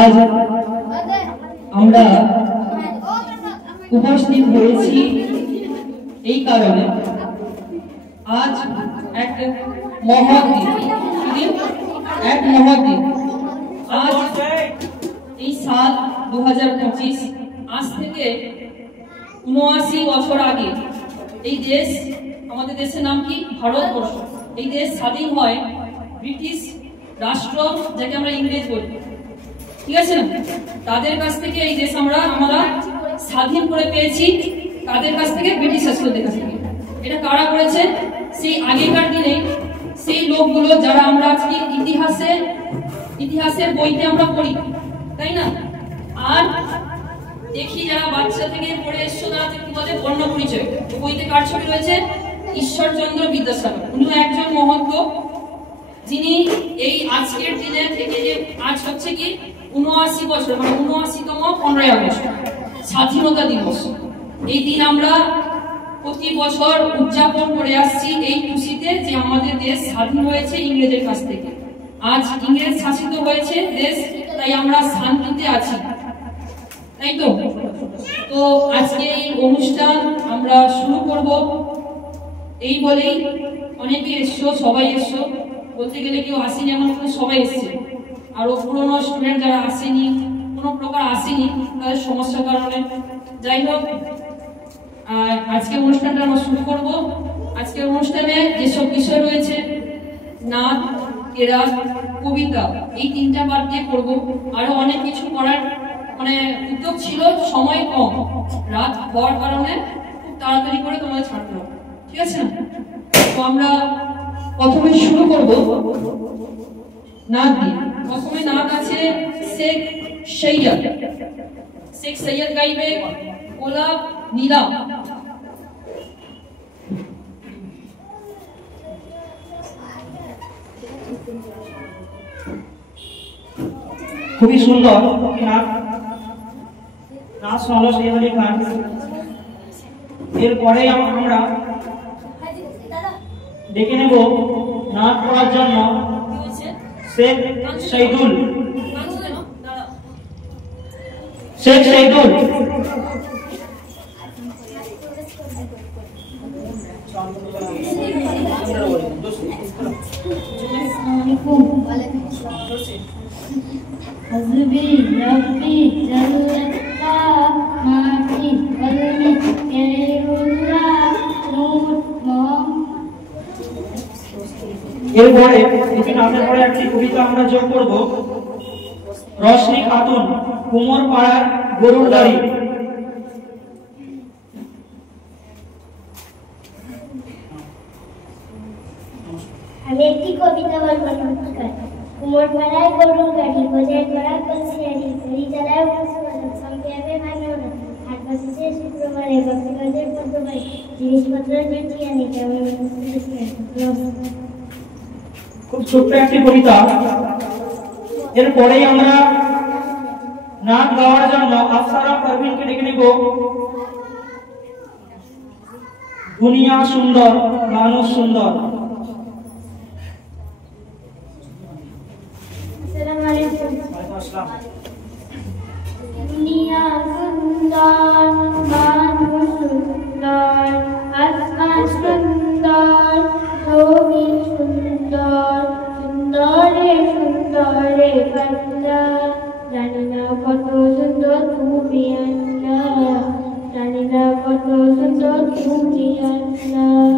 আজ আমরা উপস্থিত হয়েছি এই কারণে, আজ এক মহৎ দিন। আজ এই সাল 2025, আজ থেকে 79 বছর আগে এই দেশ, আমাদের দেশের নাম কি? ভারতবর্ষ। এই দেশ স্বাধীন হয় ব্রিটিশ রাষ্ট্র, যাকে আমরা ইংরেজ বলি, ঠিক আছে না? তাদের কাছ থেকে এই দেশ আমরা স্বাধীন করে পেয়েছি, তাদের কাছ থেকে, ব্রিটিশ শাসকদের কাছ থেকে। এটা কারা করেছে? সেই আগেকার দিনে সেই লোকগুলো যারা আমরা আজকে ইতিহাসের বইতে আমরা পড়ি, তাই না? আর দেখি যারা বাচ্চা থেকে পড়ে এসছো, তারা কি বলে? বর্ণ পরিচয়। বইতে কার ছবি রয়েছে? ঈশ্বরচন্দ্র বিদ্যাসাগর। উনি একজন মহৎ, যিনি এই আজকের দিনে থেকে, যে আজ হচ্ছে কি 79 বছর, মানে 79তম 15ই আগস্ট স্বাধীনতা দিবস। এই দিন আমরা প্রতি বছর উদযাপন করে আসছি এই খুশিতে যে আমাদের দেশ স্বাধীন হয়েছে ইংরেজের কাছ থেকে। আজ ইংরেজ শাসিত হয়েছে দেশ, তাই আমরা শান্তিতে আছি, তাই তো? তো আজকে এই অনুষ্ঠান আমরা শুরু করব। এই বলেই অনেকে এসছো, সবাই এসছো, বলতে গেলে কেউ আসেনি এমন কোনো, সবাই এসছে। আর পুরোনো স্টুডেন্ট যারা আসেনি, কোনো প্রকার আসেনি, তাদের সমস্যার কারণে। যাই হোক, আজকে অনুষ্ঠানটা আমরা শুরু করব। আজকের অনুষ্ঠানে যেসব বিষয় রয়েছে, নাচ, কেরাত, কবিতা, এই 3টা পার্ট দিয়ে করবো। আরো অনেক কিছু করার মানে উদ্যোগ ছিল, সময় কম, রাত হওয়ার কারণে খুব তাড়াতাড়ি করে তোমাদের ছাড়তে হবে, ঠিক আছে না? তো আমরা প্রথমে শুরু করব নাচ দিয়ে। প্রথমে নাচ আছে শেখ সৈয়দ গাইবে গোলাপ নীলা। খুবই সুন্দর নাচ হলো সেইভাবে গান। এরপরে আমরা ডেকে নেব নাচ করার জন্য শেখ শহীদুল। हज़बी रब्बी जल्लल्लाह माटी कलमी केरुल्लाह नूर मोहम्मद। এরপরে এই নাচের পরে একটি কবিতা আমরা যোগ করব। রশনি খাতুন, কুমোর পাড়ার গরুর গাড়ি। আমি একটি কবিতা বলবো। নমস্কার। কুমোর পাড়ায় গরুর গাড়ি, বোঝাই করা কলসিয়ারি, ঘড়ি চালায় সংক্ষেপে ভাঙে না, হাট বসেছে শুক্রবারে, বক্সবাজার পদ্মবাড়ি, জিনিসপত্র জুটিয়ে আনি কেমন। খুব ছোট্ট একটি কবিতা। এরপরেই আমরা নাচ গাওয়ার জন্য আফসারা পারভিনকে ডেকে নেব। দুনিয়া সুন্দর, মানুষ সুন্দর। दुनिया सुंदर, मानुष सुंदर, आसमान सुंदर, भूमि सुंदर, सुंदरे सुंदरे बंदा, জানিনা কত সুন্দর তুমি আল্লাহ, জানিনা কত সুন্দর তুমি আল্লাহ।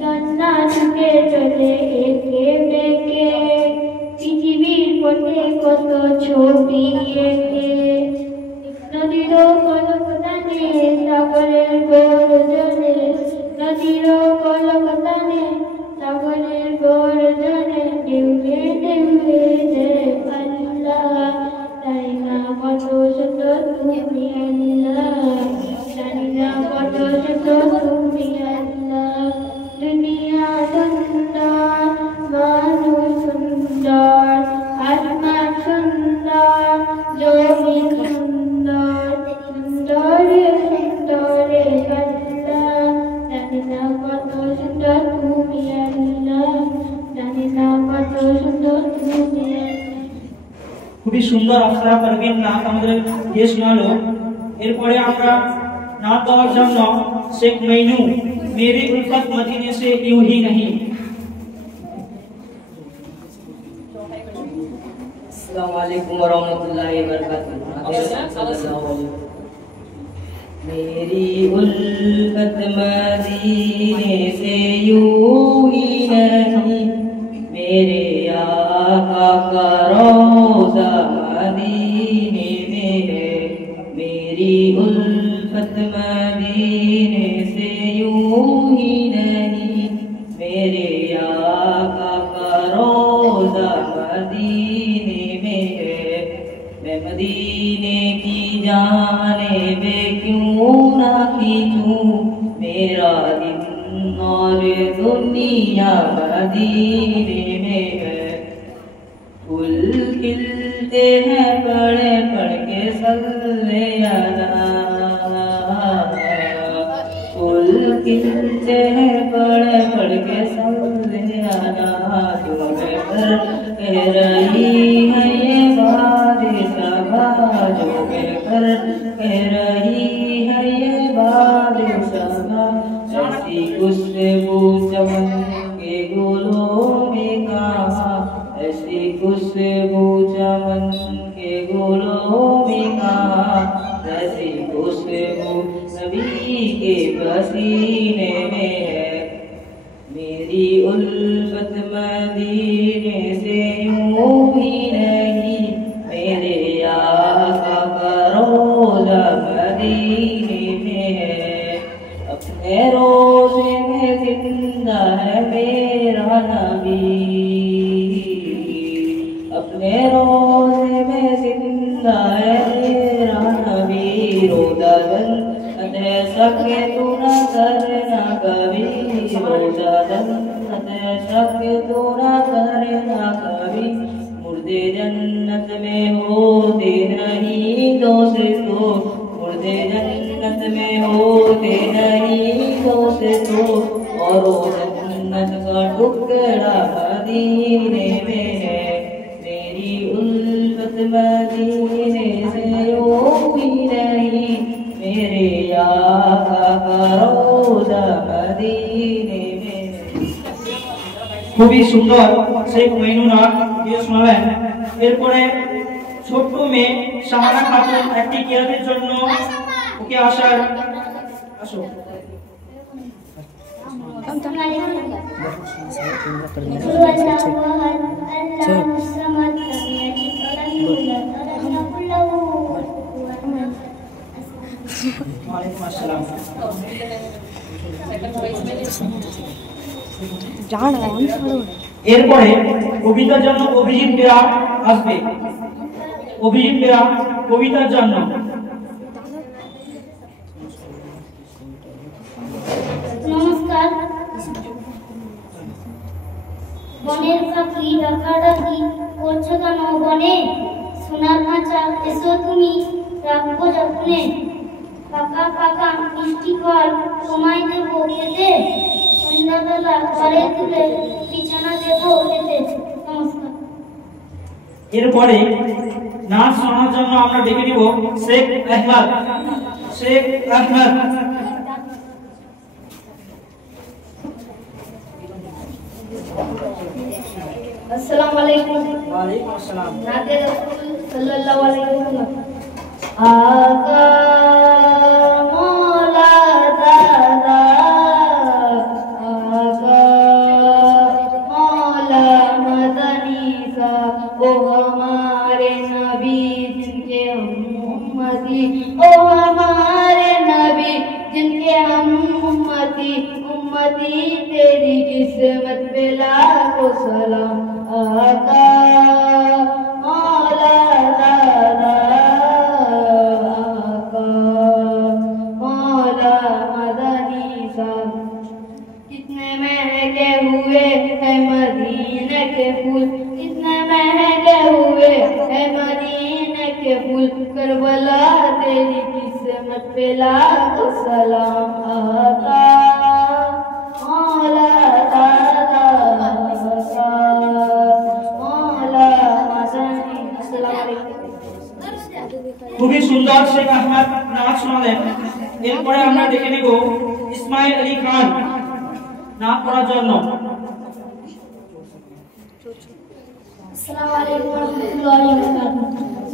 জান্নাতে চলে একে বেঁকে, পৃথিবীর পথে কত ছবি এঁকে, নদীর কলকতানে সাগরের গর্জনে, নদীর কলকতানে সাগরের গর্জনে, ঢেউয়ে ঢেউয়ে যে আল্লাহ, তাই না কত সুন্দর তুমি আল্লাহ, জানি না কত সুন্দর তুমি আল্লাহ। দুনিয়া সুন্দর, মানুষ সুন্দর, আসমান সুন্দর, জমিন সুন্দর, সুন্দর আফসারা পারভিন নাথ আমাদের দেশ নালো। এরপরে আমরা নাচ গাওয়ার জন্য শেখ মেনু মেরি উলফত মদিনে সে ইউ হি नहीं। अस्सलाम वालेकुम वरहमतुल्लाहि वबरकातुहू। मेरी उल्फत मदीने से यूं ही नहीं, मेरे आका का रोज़ा मदीने में है। मेरी उल्फत मदीने से यूं ही नहीं, मेरे आका का रोज़ा मदीने में है। मैं मदीने की जानिबे क्यों ना खींचूं, मेरा दिन और दुनिया मदीने में है। फूल खिलते हैं पड़े पड़ के सल्ले अला, फूल खिलते हैं पड़े पड़ के सल्ले अला। जो बेहतर कह रही है ये बारिश सबा, जो बेहतर कह रही है ये बारिश सबा। ऐसी खुशबू चमन के गुलों में कहाँ, ऐसी खुशबू चमन के गुलों में कहाँ, ऐसी खुशबू नबी के पसीने में है। मेरी उल्फत मदीने से यूं ही नहीं, मेरे आका का रोज़ा मदीने में है। अपने रोज़े में जिंदा है मेरा नबी, अपने रोज़े में जिंदा है मेरा नबी। रोज़ा जन्नत है सके तू न करना कभी, रोज़ा जन्नत है सके तू न करना कभी। मुर्दे जन्नत में होते नहीं दोस्तों, मुर्दे जन्नत में होते नहीं दोस्तों। और वो जन्नत का टुकड़ा मदीने में है। मेरी उल्फत मदीने से यूं ही नहीं, मेरे आका का रोज़ा मदीने में। খুবই সুন্দর শেখ মেনু নাথ দিয়ে শোনালেন। এরপরে ছোট্ট মেয়ে সাহারা খাতুন একটি কিরাতের জন্য ওকে আসার আসো। ওয়ালাইকুম আসসালাম। এরপরে কবিতার জন্য অভিজিৎ বেরা আসবে। অভিজিৎ বেরা কবিতার জন্য। নমস্কার। বনের পাখি ডাকাডাকি করছো কেন বনে, সোনার খাঁচা এসো তুমি রাখবো যত্নে। পাকা পাকা মিষ্টি ফল তোমায় দেবো খেতে, সন্ধ্যাবেলা ঘরে তুলে বিছানা দেবো পেতে। নমস্কার। এরপরে নাচ শোনার জন্য আমরা ডেকে নিব শেখ আহমদ। শেখ আহমদ। अस्सलामु अलैकुम। ওয়ালাইকুম আসসালাম। नाते रसूल सल्लल्लाहु अलैहि वसल्लम। आका मौला दादा, आका मौला मदनी सा, ओ हमारे नबी जिनके हम उम्मती, ओ हमारे नबी जिनके हम उम्मती। उम्मती तेरी किस्मत पे लाखों सलाम। आका मौला दादा, आका मौला मदनी सा। कितने महंगे हुए है मदीने के फूल, कितने महंगे हुए है मदीने के फूल। करबला तेरी किस्मत पे लाखों सलाम। आका मौला दादा, आका मौला मदनी। अस्सलाम वालेकुम। খুবই সুন্দর শেখ আহমদ নাচ শোনালেন। এরপরে আমরা দেখে নেব ইসমাইল আলী খান নাচ করার জন্য। अस्सलाम वालेकुम रहमतुल्लाहि व बरकातहू।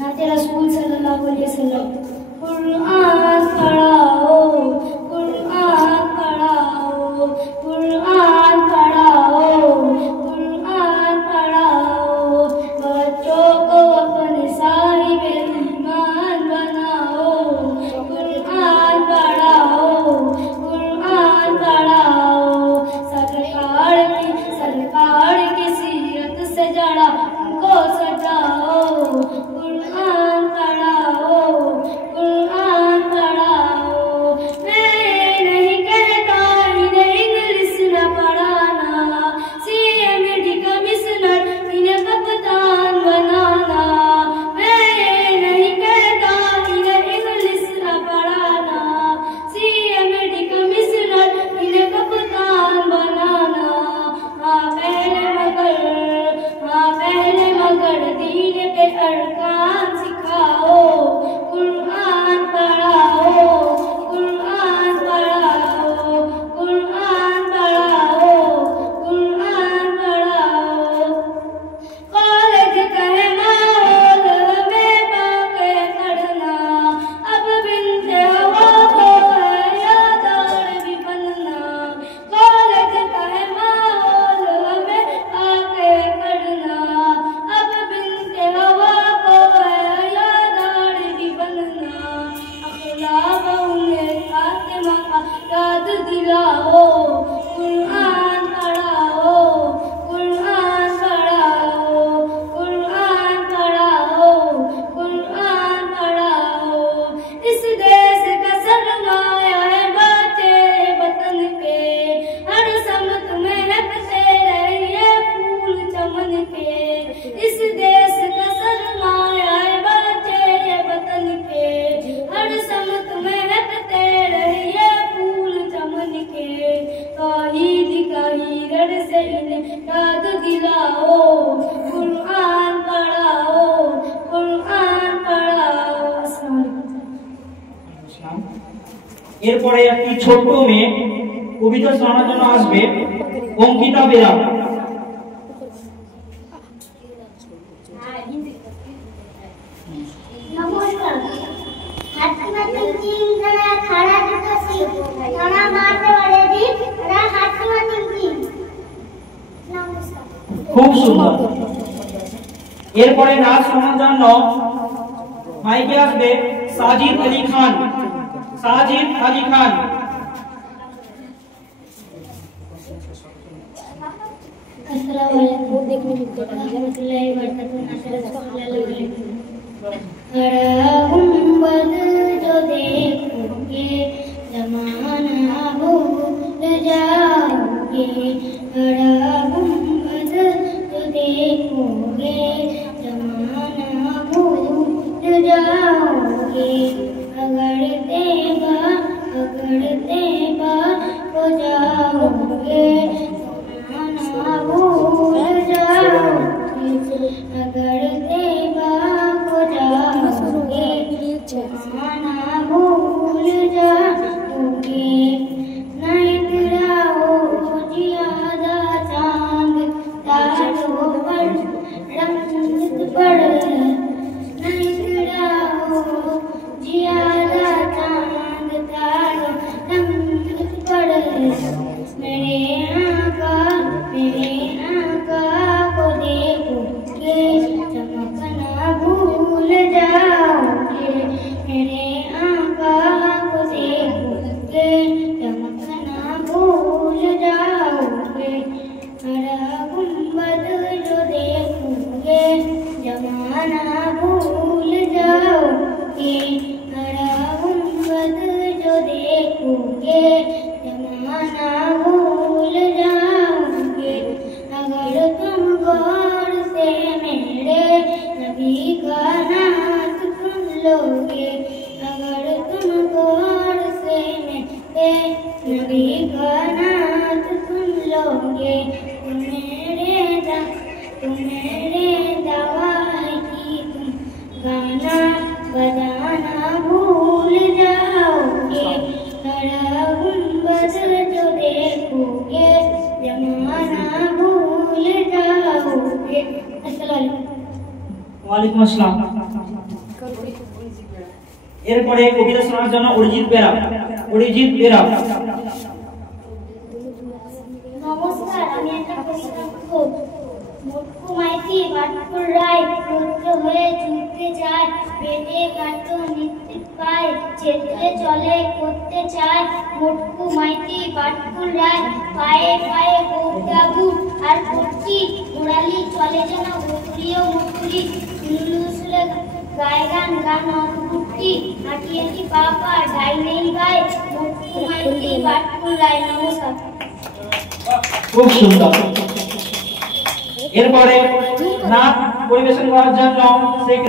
नाते रसूल सल्लल्लाहु अलैहि वसल्लम। कुरान पढ़ाओ, कुरान पढ़ाओ, कुरान पढ़ाओ, कुरान पढ़ाओ। बच्चों को अपने साहिब ईमान बनाओ। कुरान पढ़ाओ, कुरान पढ़ाओ। सरकार की सीरत से जड़ा उनको सजाओ। कुरान पढ़ाओ, कुरान पढ़ाओ। मैं नहीं कहता इन्हें इंग्लिश न पढ़ाना, सीएमडी कमिश्नर इन्हें कप्तान बनाना। मैं नहीं कहता इन्हें इंग्लिश न पढ़ाना, सीएमडी कमिश्नर इन्हें कप्तान बनाना। हाँ पहले मगर दीन के अरकान सिखाओ। कुरान पढ़ाओ, कुरान पढ़ाओ, कुरान पढ़ाओ, कुरान पढ़ाओ। कॉलेज कहे माहौल में बाके पढ़ना, अब बिनते हवा को है यादार भी बनना। कॉलेज कहे माहौल में बाके पढ़ना, अब बिनते हवा को है यादार भी बनना। अखलाक उन्हें फातिमा का याद दिलाओ। कुरान पढ़ाओ, कुरान पढ़ाओ, कुरान पढ़ाओ, कुरान पढ़ाओ। इस देश का सरमाया है बच्चे वतन के, हर समत में महकते रहिए फूल चमन के। इस देश का सरमाया है बच्चे वतन के, हर समत में महकते रहिए फूल चमन के। तौहीद का हीरर से इन्हें याद दिलाओ। कुरान पढ़ाओ, कुरान पढ़ाओ। अस्सलाम वालेकुम। এরপরে একটি ছোট্ট মেয়ে কবিতা শোনানোর জন্য আসবে, অঙ্কিতা বেরা। নমস্কার। হাতনা তিনটিং যারা খাড়া দিতেছি, তারা মারতে পারে দি, তারা হাতনা তিনটিং। নমস্কার। খুব সুন্দর। এরপরে নাচ শোনানোর জন্য মাইকে আসবে সাজিদ আলী খান। সাজিদ আলী খান। अस्सलाम वालेकुम। देखने को रहमतुल्लाहि व बरकातहू। खड़ा गुंबद जो देखोगे जमाना भूल जाओगे। खड़ा गुंबद जो देखोगे जमाना भूल जाओगे। अगड़ते बा हो जाओगे, जमाना भूल जाओगे। अगड़ते बा हो जाओगे, जमाना भूल जाओगे। नहीं गिराओ जियादा चांद तारों पर रंग पड़। नहीं गिराओ जियादा चांद तारों रंग पड़। मेरे आका को देखोगे चमकना भूल जाओगे। मेरे आका को देखोगे चमकना भूल जाओगे। हरा गुंबद जो देखोगे जमाना भूल जाओगे। हरा गुंबद जो देखोगे जमाना भूल जाओगे। अगर तुम गौर से मेरे नबी का नाम सुन लोगे। अगर तुम गौर से मेरे नबी का नाम सुन लोगे। तुम मेरे दवाई की तुम गाना बजाना भूल जाओगे, खड़ा गुंबद जो देखोगे, जमाना भूल जाओगे। अस्सलाम ওয়ালাইকুম আসসালাম। এরপরে কবিতা শোনার জন্য অরিজিৎ বেরা। নমস্কার, আমি একটা কবিতা লিখব। মোটকু মাইতি বাটকুর রায় রুদ্র হয়ে চুমতে চায়, পেটে কাট নিশ্চিত পায়, চেতলে চলে করতে চায়। মোটকু মাইতি বাটকুর রায় পায়ে পায়ে গৌটাবু আর করছি উড়ালি চলে যেন গতুরিও মুকুরি, লুলুসুলে গায় গান গান অদ্ভুতি, হাঁটি হাঁটি পাপা ডাই নেই গায়। মোটকু মাইতি বাটকুর রায়। নমস্কার। খুব সুন্দর। এরপরে নাচ পরিবেশন করার জন্য শেখ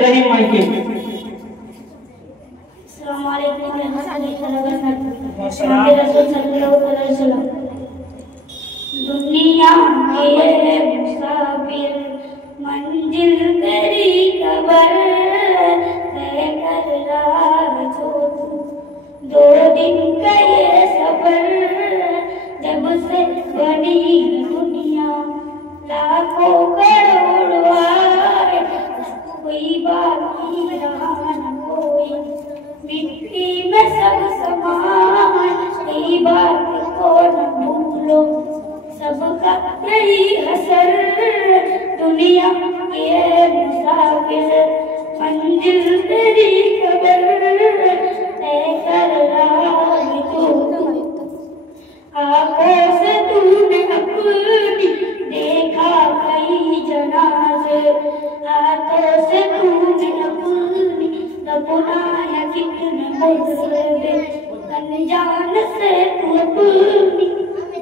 রহিম মাইকে। अस्सलामु अलैकुम व रहमतुल्लाहि व बरकातुहू। मोहम्मद रसूल सल्लल्लाहु अलैहि वसल्लम। दुनिया के मुसाफिर मंजिल तेरी कबर तय कर राह जो तू, 2 दिन का ये सफर, जब से बनी दुनिया लाखों करोड़ आए, कोई बाकी रहा न कोई, मिट्टी में सब समाए, कई बात को न भूलो, सबका यही हसर, दुनिया के मुसाफिर मंजिल तेरी कबर तय कर राह जो तू। आंखों से तूने अपनी देखा कई जनाजे, हाथों से तूने अपनी दफनाया कितने मुर्दे, अनजान से तू अपनी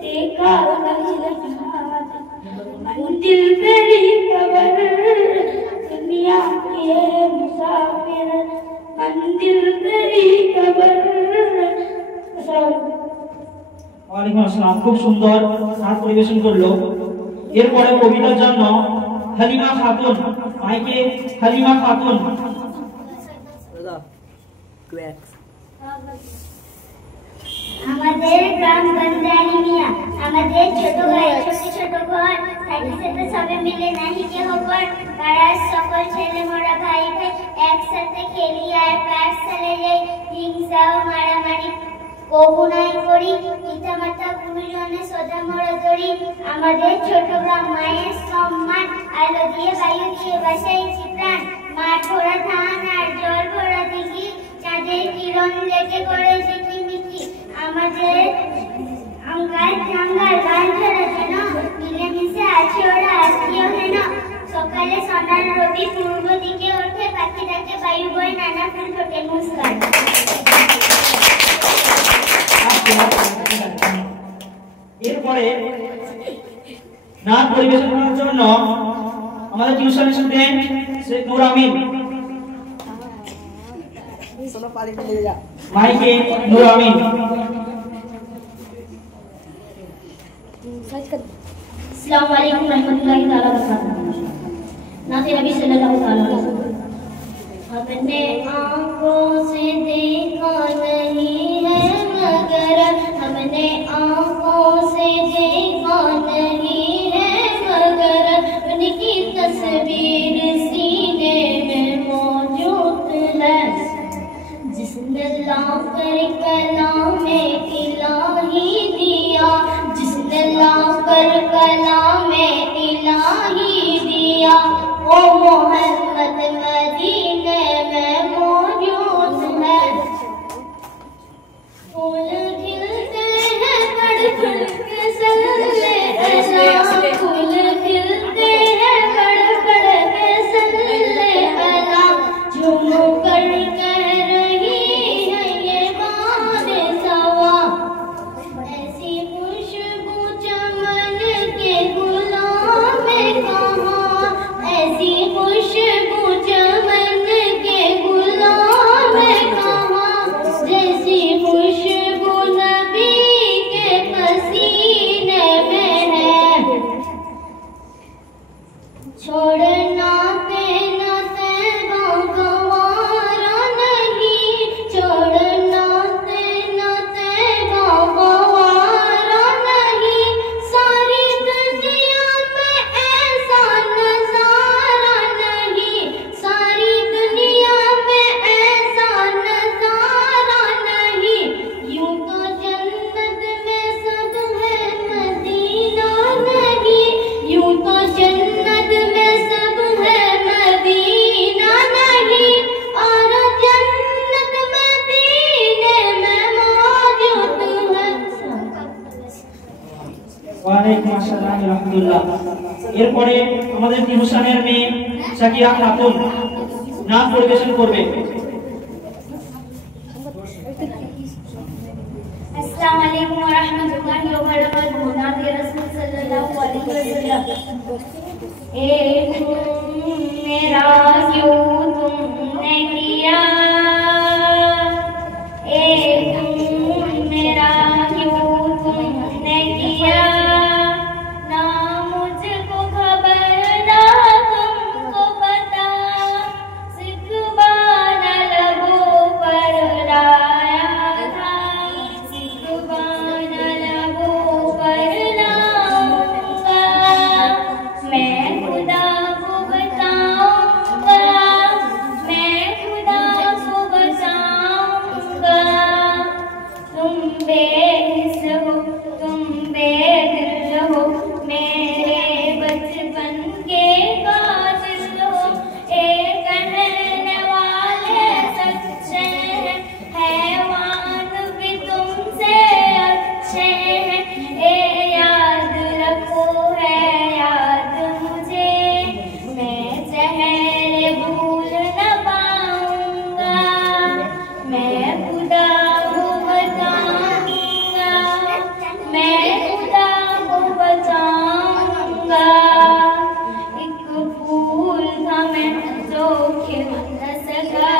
देखा कई जनाजे, मंजिल तेरी कबर, दुनिया के मुसाफिर मंजिल तेरी कबर। ওয়ালাইকুম আসসালাম। খুব সুন্দর নাচ পরিবেশন করলো। এরপরে কবিতার জন্য হালিমা খাতুন মাইকে। হালিমা খাতুন। আমাদের গ্রাম বন্দানি মিয়া, আমাদের ছোট ভাই ছোট ছোট ঘর, সাথে সাথে সবে মিলে নাহি কেহ পর, পাড়ার সকল ছেলে মোরা ভাই ভাই একসাথে খেলি আর পাঠশালে যাই, হিংসা ও মারামারি কবু নাই করি, পিতা মাতা গুরুজনে সদা মোরা ধরি। আমাদের ছোট গ্রাম মায়ের সম্মান, আলো দিয়ে বায়ু দিয়ে বাসাইছি প্রাণ, মাঠ ভরা ধান আর জল ভরা দিঘি, চাঁদের কিরণ লেগে করেছে কিমিকি। আমাদের গাছ জঙ্গল গান ছড়া যেন, মিলেমিশে আছে ওরা আত্মীয় হেন। সকালে সোনার রবি পূর্ব দিকে ওঠে, পাখি ডাকে বায়ু বয়ে নানা ফুল ফোটে। নমস্কার। এরপরে নাচ পরিবেশন করার জন্য আমাদের টিউশন স্টুডেন্ট শেখ নূর আমিন মাইকে। নূর আমিন। अस्सलामु अलैकुम रहमतुल्लाहि ताला बरकातुहू। नाते नबी सल्लल्लाहु अलैहि वसल्लम। हमने आँखों से देखा नहीं है मगर, हमने आँखों से देखा नहीं है मगर, उनकी तस्वीर सीने में मौजूद है। जिसने लाकर कलामे इलाही दिया, जिसने लाकर कलामे इलाही दिया, वो मोहम्मद मदीने में मौजूद है। फूल खिलते हैं पड़ पड़ के सल्ले अला, फूल खिलते हैं पड़ पड़ के सल्ले अला, झूम कर कह रही है ये बात सवा, ऐसी खुशबू चमन के गुलाब में कहाँ, ऐसी खुशबू কবিতা। এরপরে আমাদের টিউশনের মেয়ে শাকিরা খাতুন নাচ পরিবেশন করবে। अस्सलाम वालेकुम व रहमतुल्लाहि व बरकातुहू। नात रसूल सल्लल्लाहु अलैहि वसल्लम। एक मेरा क्यों तुमने किया, एक मेरा क्यों तुमने किया, ना मुझको खबर ना तुमको पता, सिकवा न लबों पर लाया था, सिकवा न लबों पर लाऊंगा, मैं खुदा को बताऊंगा, मैं खुदा को बताऊंगा। तुम बेहिस हो, तुम बेदिल हो, मेरे बचपन के कातिल हो। एक कहने वाले सच्चे हैं, हैवान भी तुमसे अच्छे हैं। ए याद रखो है याद मुझे, मैं चेहरे भूल न पाऊंगा, मैं खुदा को बताऊंगा, मैं खुदा को बताऊंगा। एक फूल था मैं जो खिल न सका,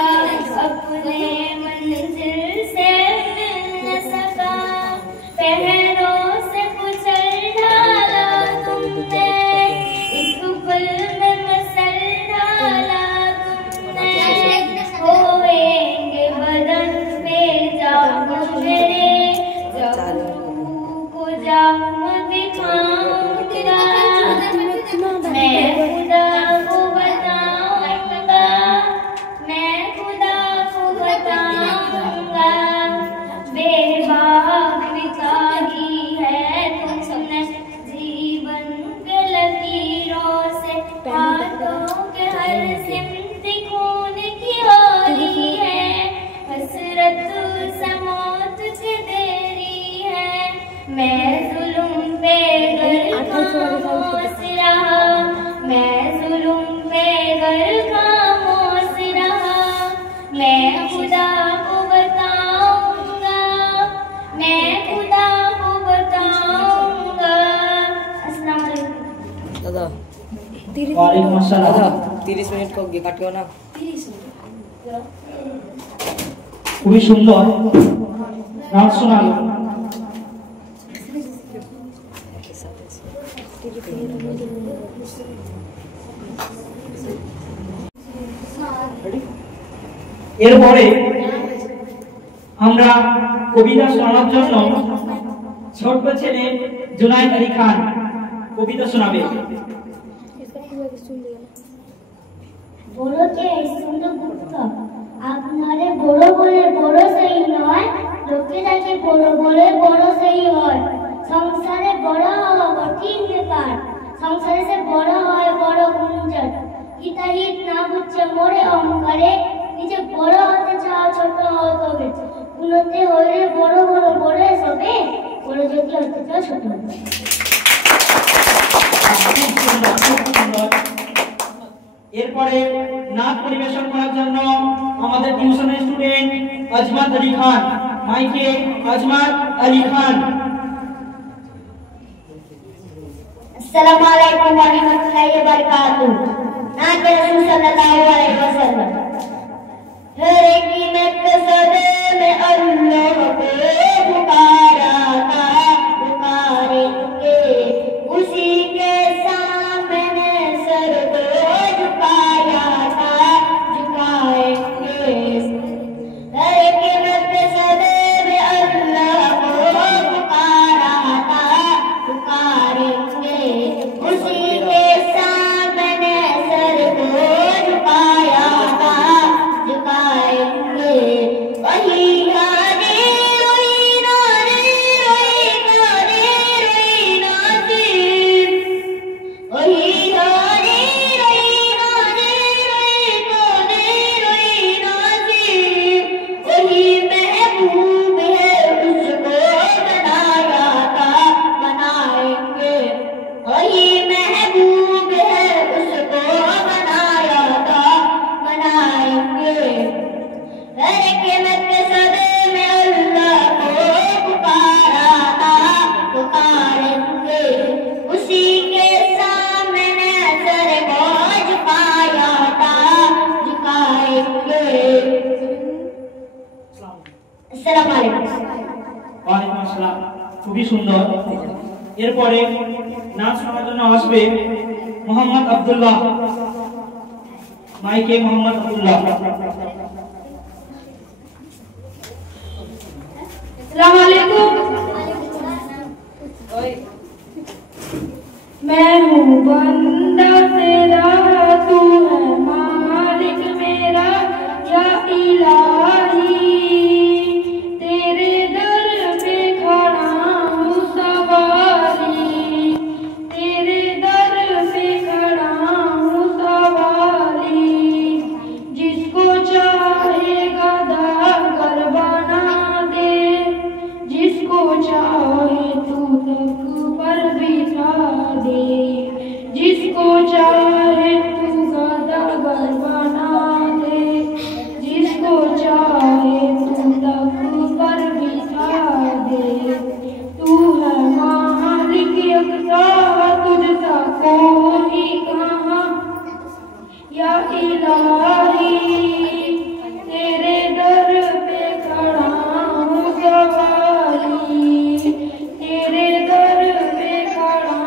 अपने मंजिल से मिल न सका, पहरों से कुचल डाला तुमने, एक पल में मसल डाला तुमने। होएंगे बदन पे जाम मेरे, जब को जाम दिखाऊंगा, मैं खुदा को बताऊंगा, मैं खुदा को बताऊंगा। बेबाक बिताई है तुमने जीवन के लकीरों से, हाथों के हर सिमत खून की होली है, हसरत से मौत की देरी है। मैं जुल्म पे घर खामोश रहा, मैं जुल्म पे घर खामोश रहा, मैं खुदा को बताऊंगा, मैं खुदा को बताऊंगा। अस्सलाम वालेकुम। दादा ওয়ালাইকুম আসসালাম। दादा 30 मिनट को काटियो ना। খুবই সুন্দর নাচ শোনালো। এরপরে আমরা কবিতা শোনানোর জন্য ছোট্ট ছেলে জুনায়েদ আলী খান কবিতা শোনাবে। বড় কে চন্দ্রগুপ্ত, আপনারে বড় বলে বড় সেই নয়, লোকে যাকে বড় বলে বড় সেই হয়। সংসারে বড় হওয়া কঠিন ব্যাপার, সংসারে সে বড় হয় বড় গুঞ্জন। হিতাহিত না বুঝছে মোরে অহংকারে, নিজে বড় হতে চাও ছোট হও তবে। উন্নতি হইলে বড় বড় বড় সবে, বড় যদি হতে চাও ছোট হবে। এরপরে নাচ পরিবেশন করার জন্য আমাদের টিউশনের স্টুডেন্ট আজমাত আলী খান, মাইকে আজমাত আলী খান। अस्सलामु अलैकुम व रहमतुल्लाहि व बरकातुहू। नात रसूल सल्लल्लाहु अलैहि वसल्लम। हर की मकसद में अल्लाह को पुकारा था, पुकारेंगे उसी के सामने सर को झुकाया था, झुकाएंगे। हर की मकसद में अल्लाह को पुकारा था, पुकारेंगे उसी के सामने सर को झुकाया সালাম আলাইকুম। ওয়ালাইকুম আসসালাম। খুবই সুন্দর। এরপরে নাচ শোনার জন্য আসবে মোহাম্মদ আব্দুল্লাহ। মাইকে মোহাম্মদ আব্দুল্লাহ। अस्सलाम वालेकुम। मैं हूँ बंदा तेरा, तू है मालिक मेरा, या इलाही तेरे दर पे खड़ा हूँ सवारी, तेरे दर पे खड़ा हूँ सवारी। जिसको चाहे गदागर बना दे, जिसको चाहे तू तक पर बिठा दे, जिसको चाहे तू गदागर बना दे, जिसको चाहे तू तक पर बिठा दे। तू है मालिक यकता, तुझसा कोई कहाँ, या इलाही तेरे दर पे खड़ा हूँ सवारी, तेरे दर पे खड़ा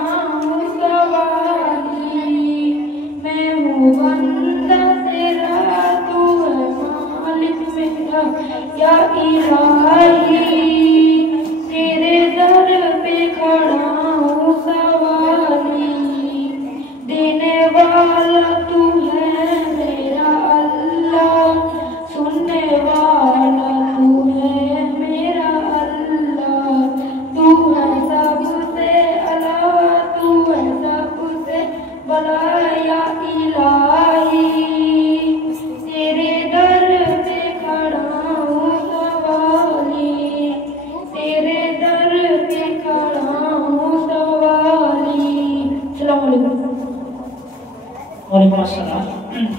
हूँ सवारी। मैं हूँ बंदा तेरा, तू है मालिक मेरा, या इलाही तेरे दर पे खड़ा हूँ सवारी। देने वाला तू है मेरा अल्लाह, सुनने वाला तू है मेरा अल्लाह। तू है सबसे अला, तू है सबसे बला, या इलाही तेरे दर पे खड़ा हूँ सवारी, तेरे दर पे खड़ा हूँ सवारी। अस्सलाम वालेकुम। ওয়ালাইকুম আসসালাম।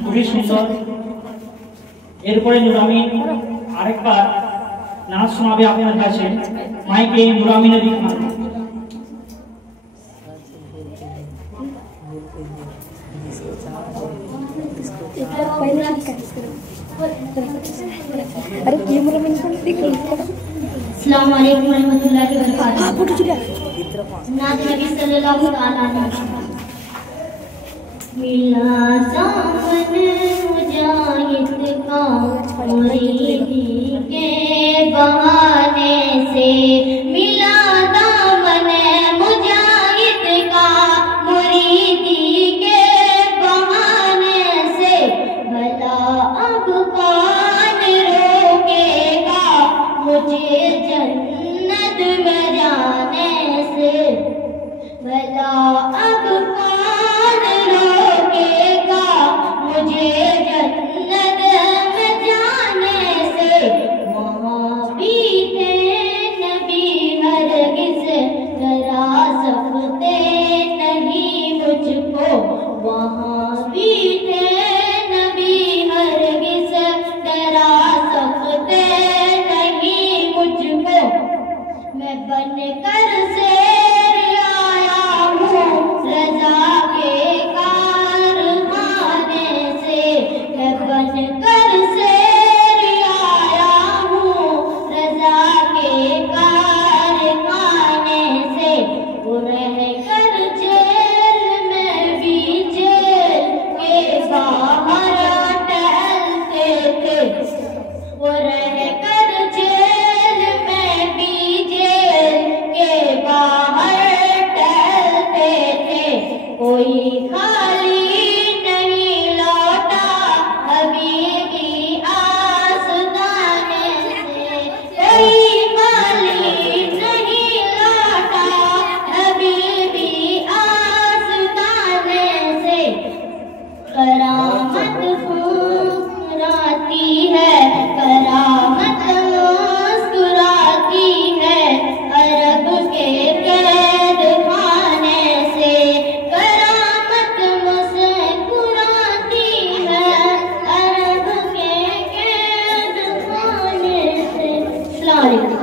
খুবই সুন্দর। এরপরে নুরামিন আরেকবার নাচ শোনাবে আপনার কাছে। মাইকে নুরামিনের দিক মারবে। अरे ये मुझे मैंने देखो। अस्सलाम वालेकुम रहमतुल्लाहि व बरकातहू। फोटो चुरा नाज़ नबी सल्लल्लाहु तआला अलैहि वसल्लम। मिला दामन मुजाहिद का मुरीदी के बहाने से, मिला दामन मुजाहिद का मुरीदी के बहाने से। भला अब कौन रोकेगा मुझे जन्नत में जाने से, भला अब कौन रोकेगा मुझे जन्नत में जाने से। वहाँ भी थे नबी हरगिज़ डरा सकते नहीं मुझको, वहाँ भी थे नबी हरगिज़ डरा सकते नहीं मुझको। मैं बनकर शेर आया हूँ रज़ा के कारखाने से, मैं बनकर शेर आया हूँ रज़ा के कारखाने से। वो रहकर जेल में भी जेल के बाहर टहलते थे, वो रहकर जेल में भी जेल के बाहर टहलते थे। कोई खाली नहीं लौटा हबीबी आस्ताने से, कोई खाली नहीं लौटा हबीबी आस्ताने से। करामत मुस्कुराती है, करामत मुस्कुराती है, अरब के कैद खाने से। करामत मुस्कुराती है, अरब के कैद खाने से। अस्सलाम वालेकुम।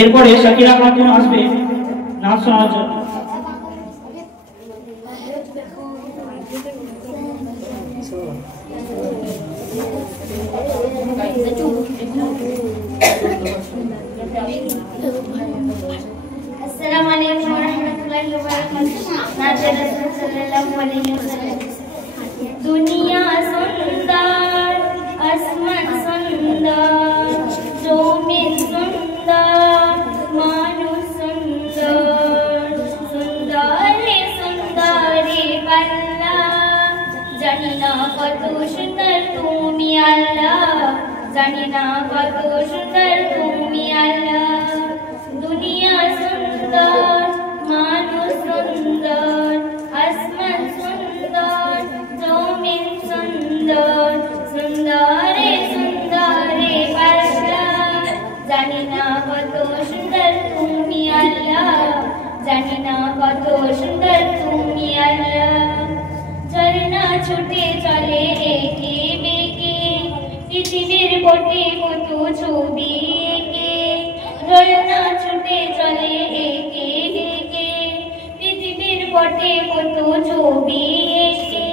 এরপরে শাকিরা খাতুন আসবে নাচ শোনার জন্য। Assalamualaikum warahmatullahi wabarakatuh. Nabi Rasul sallallahu alaihi wasallam. दुनिया सुंदर, आसमान सुंदर, जमीन सुंदर, मानुष सुंदर, सुंदरी सुंदरी बल्ला, জানি না কত সুন্দর তুমি আল্লাহ, জানি না কত সুন্দর তুমি আল্লাহ। দুনিয়া সুন্দর, মানুষ সুন্দর, আসমান সুন্দর, জমিন সুন্দর, সুন্দরে সুন্দরে পাল্লা, জানি না কত সুন্দর তুমি আল্লাহ, জানি না কত সুন্দর তুমি আল্লাহ। ঝরনা ছুটে চলে একে বেঁকে, পৃথিবীর বটে কত ছবি এঁকে, ঝরনা ছুটে চলে একে বেঁকে, পৃথিবীর বটে কত ছবি এঁকে।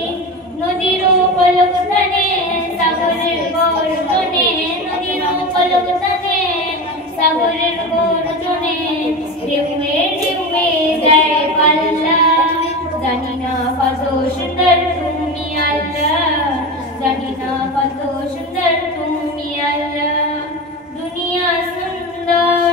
নদীর পলক টানে সাগরের গর্জনে, নদীর পলক টানে সাগরের গর্জনে, ঢেউয়ে ঢেউয়ে যায় পাল্লা, জানি না কত সুন্দর তুমি আল্লাহ, জানি না কত সুন্দর তুমি আল্লাহ। দুনিয়া সুন্দর,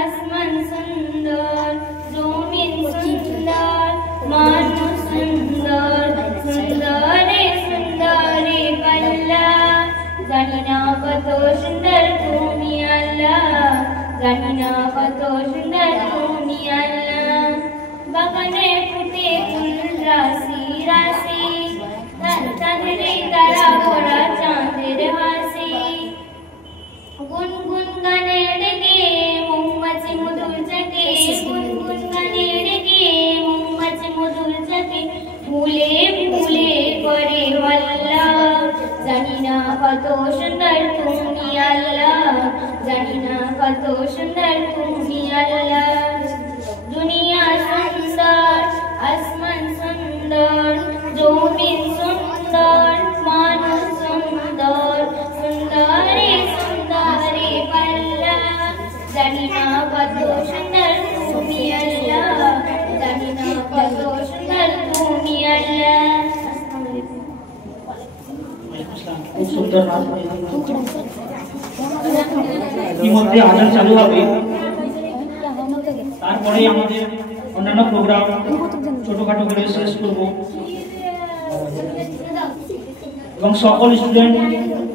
আসমান সুন্দর, জমিন সুন্দর, মানুষ সুন্দর, সুন্দরে সুন্দরে পাল্লা, জানি না কত সুন্দর তুমি আল্লাহ, জানি না কত সুন্দর তুমি আল্লাহ। বাগানে ফুটে ফুল রাশি রাশি, তাদের তারা ভরা চাঁদের হাসি, গুনগুন গানে ডেকে মৌমাছি মধুর চাকে, গুনগুন গানে ডেকে মৌমাছি মধুর চাকে, ফুলে ফুলে করে হল্লা, জানি না কত সুন্দর তুমি আল্লাহ, জানি না কত সুন্দর তুমি আল্লাহ। দুনিয়া সুন্দর, আসমান সুন্দর, জমিন সুন্দর, মানুষ সুন্দর, সুন্দরে সুন্দরে পাল্লা, জানি না কত সুন্দর তুমি আল্লাহ, জানি না কত সুন্দর তুমি আল্লাহ। খুব সুন্দর নাচ। ইতিমধ্যে আজান চালু হবে, তারপরে আমাদের অন্যান্য প্রোগ্রাম ছোটখাটো করে শেষ করব এবং সকল স্টুডেন্ট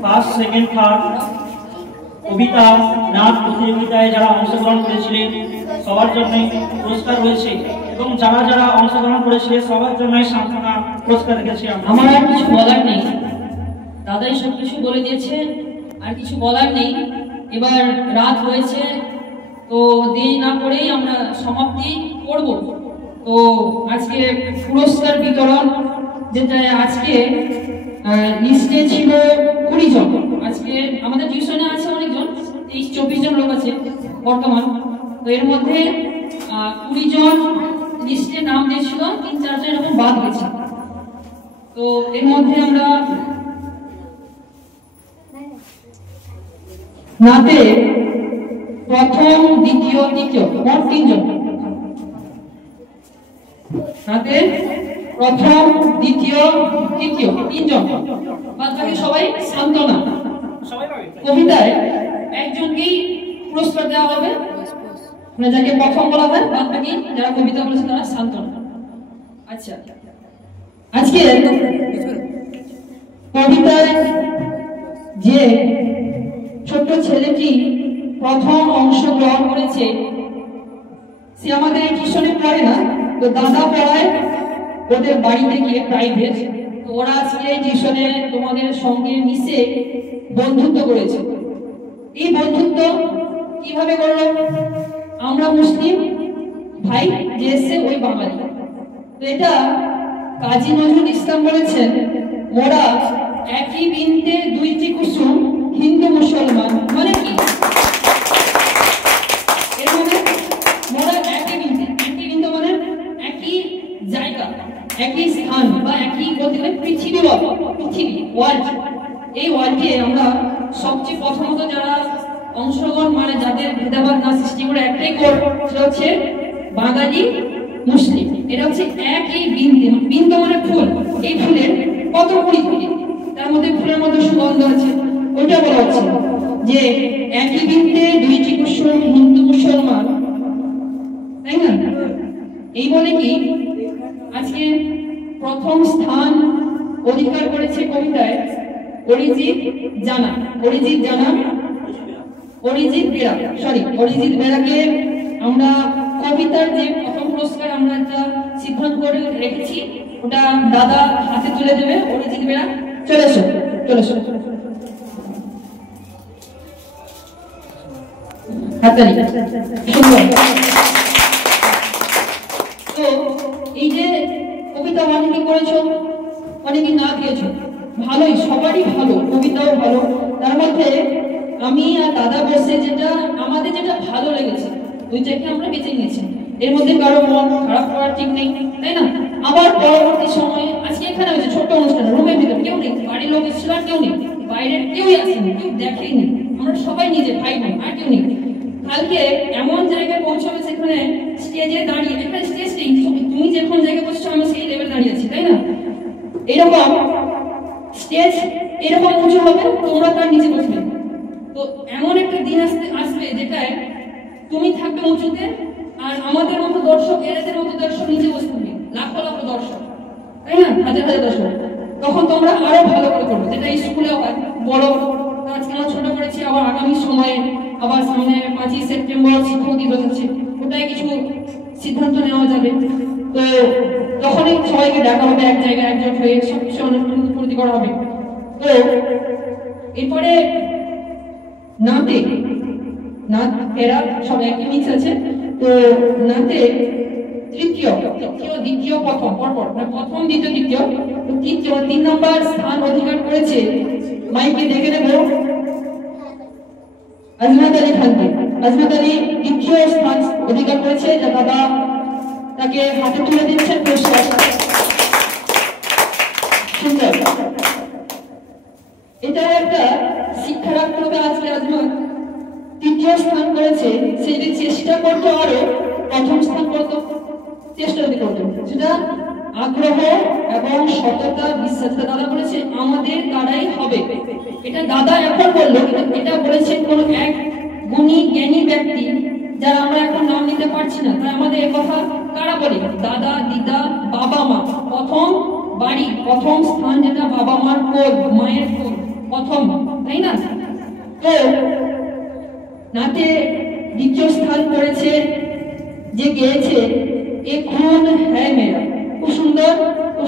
ফার্স্ট সেকেন্ড থার্ড কবিতা নাচ প্রতিযোগিতায় যারা অংশগ্রহণ করেছিলেন সবার জন্য পুরস্কার রয়েছে এবং যারা যারা অংশগ্রহণ করেছে সবার জন্য সান্ত্বনা পুরস্কার রেখেছি। আমার আর কিছু বলার নেই, দাদাই সব কিছু বলে দিয়েছে, আর কিছু বলার নেই। এবার রাত হয়েছে, তো দেরি না করেই আমরা সমাপ্তি করব। তো আজকে পুরস্কার বিতরণ, যেটা আজকে লিস্টে ছিল 20 জন, আজকে আমাদের টিউশনে আছে অনেকজন, 23-24 জন লোক আছে বর্তমান। তো এর মধ্যে 20 জন লিস্টে নাম দিয়েছিল, 3-4 জন এরকম বাদ গেছে। তো এর মধ্যে আমরা নাতে প্রথম, দ্বিতীয়, তৃতীয়, মোট 3 জন। নাতে প্রথম, দ্বিতীয়, তৃতীয় 3 জন, বাদ বাকি সবাই সান্ত্বনা। কবিতায় একজনকেই পুরস্কার দেওয়া হবে, মানে যাকে প্রথম বলা হয়, বাদ বাকি যারা কবিতা বলেছে তারা সান্ত্বনা। আচ্ছা, আজকে কবিতায় যে ছোট্ট ছেলেটি প্রথম অংশগ্রহণ করেছে, সে আমাদের এই টিউশনে পড়ে না, তো দাদা পড়ায় ওদের বাড়িতে গিয়ে প্রাইভেট। তো ওরা আজকে এই টিউশনে তোমাদের সঙ্গে মিশে বন্ধুত্ব করেছে। এই বন্ধুত্ব কিভাবে করলো? আমরা মুসলিম ভাই যে এসে ওই বাঙালি। তো এটা কাজী নজরুল ইসলাম বলেছেন, ওরা একই বৃন্তে দুইটি কুসুম, হিন্দু মুসলমান। মানে কি? এর মধ্যে একই স্থান বা একই বলতে গেলে পৃথিবী ওয়ার্ল্ড, এই ওয়ার্ল্ডে আমরা সবচেয়ে প্রথমত যারা অংশগ্রহণ মানে যাদের ভেদাভেদ না সৃষ্টি করে একটাই কোড, সেটা হচ্ছে বাঙালি মুসলিম। এটা হচ্ছে এক এই বিন্দু মানে ফুল, এই ফুলের কত কুড়ি থাকে, তার মধ্যে ফুলের মধ্যে সুগন্ধ আছে, ওইটা বলা হচ্ছে যে একই বৃন্তে দুইটি কুসুম হিন্দু মুসলমান, তাই না? এই বলে কি আজকে প্রথম স্থান অধিকার করেছে কবিতায় অরিজিৎ বেরাকে আমরা কবিতার যে প্রথম পুরস্কার আমরা একটা সিদ্ধান্ত করে রেখেছি, ওটা দাদা হাতে তুলে দেবে। অরিজিৎ বেরা, চলে এসো। হাততালি, সুন্দর। তো এই যে কবিতা অনেকে করেছো, অনেকে না দিয়েছো, ভালোই, সবারই ভালো, কবিতাও ভালো। তার মধ্যে আমি আর দাদা বসে যেটা আমাদের যেটা ভালো লেগেছে ওইটাকে আমরা বেছে নিয়েছি। এর মধ্যে কারো মন খারাপ করার ঠিক নেই, তাই না? আবার পরবর্তী সময়ে আজকে এখানে হয়েছে ছোট্ট অনুষ্ঠান, রুমের ভিতরে কেউ নেই, বাড়ির লোক এসেছিল আর কেউ নেই, বাইরের কেউই আসেনি, কেউ দেখেনি, আমরা সবাই নিজে ভাই বোন, আর কেউ নেই। কালকে এমন জায়গায় পৌঁছাবে সেখানে স্টেজে দাঁড়িয়ে, একটা স্টেজ নেই, তুমি যখন জায়গায় বসছো আমি সেই লেভেল দাঁড়িয়ে আছি, তাই না? এরকম স্টেজ এরকম উঁচু হবে, তোমরা তার নিচে বসবে। তো এমন একটা দিন আসবে যেটায় তুমি থাকবে উঁচুতে আর আমাদের মতো দর্শক, এদের মতো দর্শক নিচে বসে থাকবে, লাখো লাখো দর্শক, তাই না? হাজার হাজার দর্শক। তখন তোমরা আরো ভালো করে করবে, যেটা স্কুলে হয় বড়, আজকে আমরা ছোট করেছি, আবার আগামী সময়ে আবার সামনে 5ই সেপ্টেম্বর শিক্ষক দিবস আছে, ওটাই কিছু সিদ্ধান্ত নেওয়া যাবে। তো তখনই সবাইকে দেখা হবে এক জায়গায়, একজোট হয়ে সবকিছু অনুষ্ঠিত করা হবে। তো এরপরে নাত এরা সব একই মিক্স আছে। তো নাতে তৃতীয়, দ্বিতীয়, প্রথম, পরপর প্রথম, দ্বিতীয়, তৃতীয়, তৃতীয় 3 নম্বর স্থান অধিকার করেছে। মাইকে ডেকে নেব আজমাত আলী খানকে। আজমাত আলী দ্বিতীয় স্থান অধিকার করেছে, যা দাদা তাকে হাতে তুলে দিচ্ছেন পুরস্কার। সুন্দর, এটা একটা শিক্ষা রাখতে হবে। আজকে আজমাত তৃতীয় স্থান করেছে, সে যদি চেষ্টা করতো আরো প্রথম স্থান করতো, চেষ্টা যদি করতো, সেটা আগ্রহ এবং সততা, বিশ্বাস। দাদা বলেছে আমাদের দ্বারাই হবে, এটা দাদা এখন বললো, কিন্তু এটা বলেছে কোন এক গুণী জ্ঞানী ব্যক্তি, যারা আমরা এখন নাম নিতে পারছি না। তাই আমাদের এই কথা কারা বলে? দাদা, দিদা, বাবা মা। প্রথম বাড়ি, প্রথম স্থান যেটা বাবা মার কোল, মায়ের কোল প্রথম, তাই না? তো নাতে দ্বিতীয় স্থান করেছে যে গেয়েছে এ খুন হ্যায় মেরা, খুব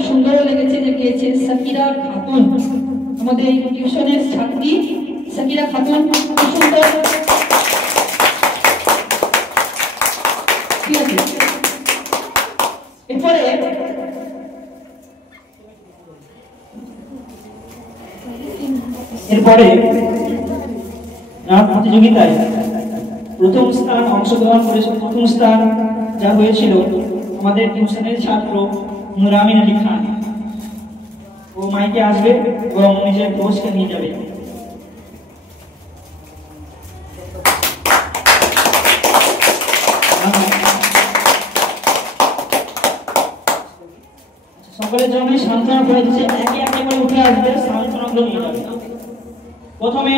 সুন্দর লেগেছে যে গেয়েছে সাকিরা খাতুন, আমাদের টিউশনের ছাত্রী সাকিরা খাতুন, খুব সুন্দর। ঠিক আছে, এরপরে নাচ প্রতিযোগিতায় প্রথম স্থান অংশগ্রহণ করেছে। প্রথম স্থান যা হয়েছিল আমাদের টিউশনের ছাত্র নুরামিন আলী খান। ও মাইকে আসবে এবং নিজের পুরস্কার নিয়ে যাবে। সকলের জন্য সান্ত্বনা করে দিচ্ছে, একে একে করে উঠে আসবে, সান্ত্বনা করে নিয়ে যাবে। প্রথমে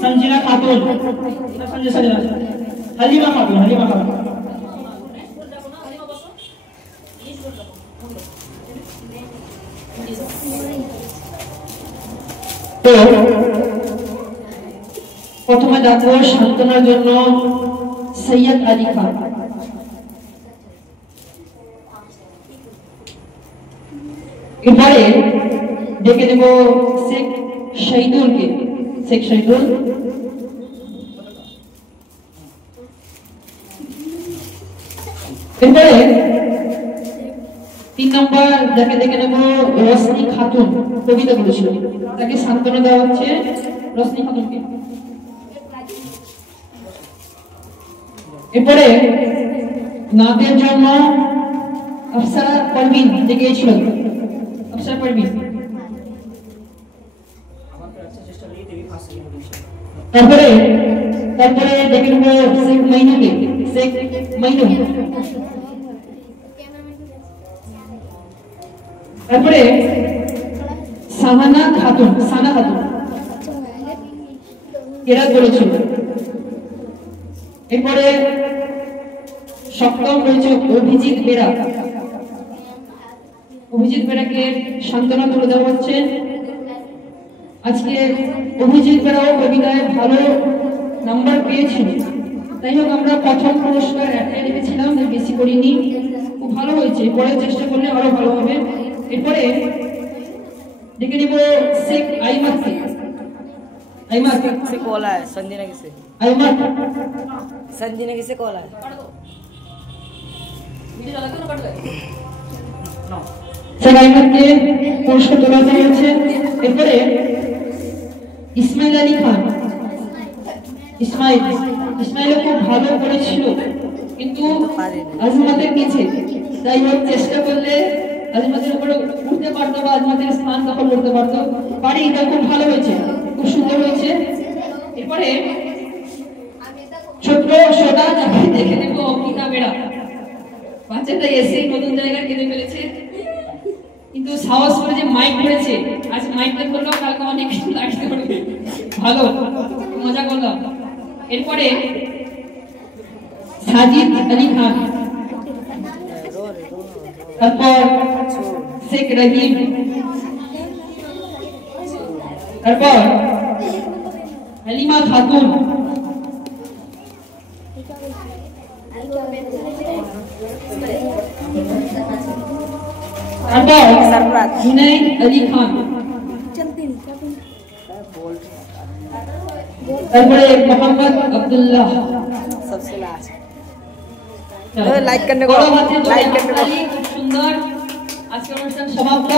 সঞ্জিনা খাতুন, হালিমা খাতুন, তো প্রথমে ডাকবো সান্ত্বনার জন্য সৈয়দ আলী খান। এবারে ডেকে দেব শেখ শহীদুলকে। শেখ শহীদুল, এরপরে 3 নম্বর যাকে ডেকে নেব রশনি খাতুন, কবিতা বলেছিল, তাকে সান্ত্বনা দেওয়া হচ্ছে রশনি খাতুনকে। এরপরে নাতের জন্য अफसरा परवीन যে গিয়েছিল अफसरा परवीन তারপরে তারপরে দেখে নেব শেখ মাইনুকে শেখ মাইনু তারপরে সাহানা খাতুন সানা খাতুন এরা বলেছিল এরপরে সপ্তম রয়েছে অভিজিৎ বেরা অভিজিৎ বেরাকে সান্ত্বনা তুলে দেওয়া হচ্ছে আজকে অভিজিৎ বেরাও কবিতায় ভালো নাম্বার পেয়েছিল তাই হোক আমরা প্রথম পুরস্কার একটাই রেখেছিলাম বেশি করিনি খুব ভালো হয়েছে পরে চেষ্টা করলে আরো ভালো হবে এরপরে দেখে নিব শেখ আইমাতকে আইমাত से कॉल आया संजना किसे আইমাত संजना किसे कॉल आया ভিডিও চালাতে না কাটবে শেখ আইমাতকে পুরস্কার দেওয়া হয়েছে এরপরে ইসমাইল আলী খান ইসমাইল খুব ভালো করেছিল কিন্তু আজমাতের নিচে তাই হোক চেষ্টা করলে আজমাতের উপরে উঠতে পারতো বা আজমাতের স্থান দখল করতে পারতো পারি এটা খুব ভালো হয়েছে খুব সুন্দর হয়েছে এরপরে ছোট্ট সোনা যাকে দেখে নেব অঙ্কিতা বেড়া বাচ্চাটা এসে নতুন জায়গায় কেঁদে ফেলেছে কিন্তু সাহস করে যে মাইক ধরেছে আজ মাইকটা ধরলো কালকে অনেক কিছু লাগতে পারবে ভালো মজা করলাম এরপরে সাজিদ আলী খান তারপর শেখ রহিম তারপর হালিমা খাতুন তারপর জুনাইদ আলী খান তারপরে মোহাম্মদ আব্দুল্লাহ सबसे लास्ट চলো, লাইক করনে বড় হাতে লাইক করনে খুব সুন্দর আজকের অনুষ্ঠান সমাপ্ত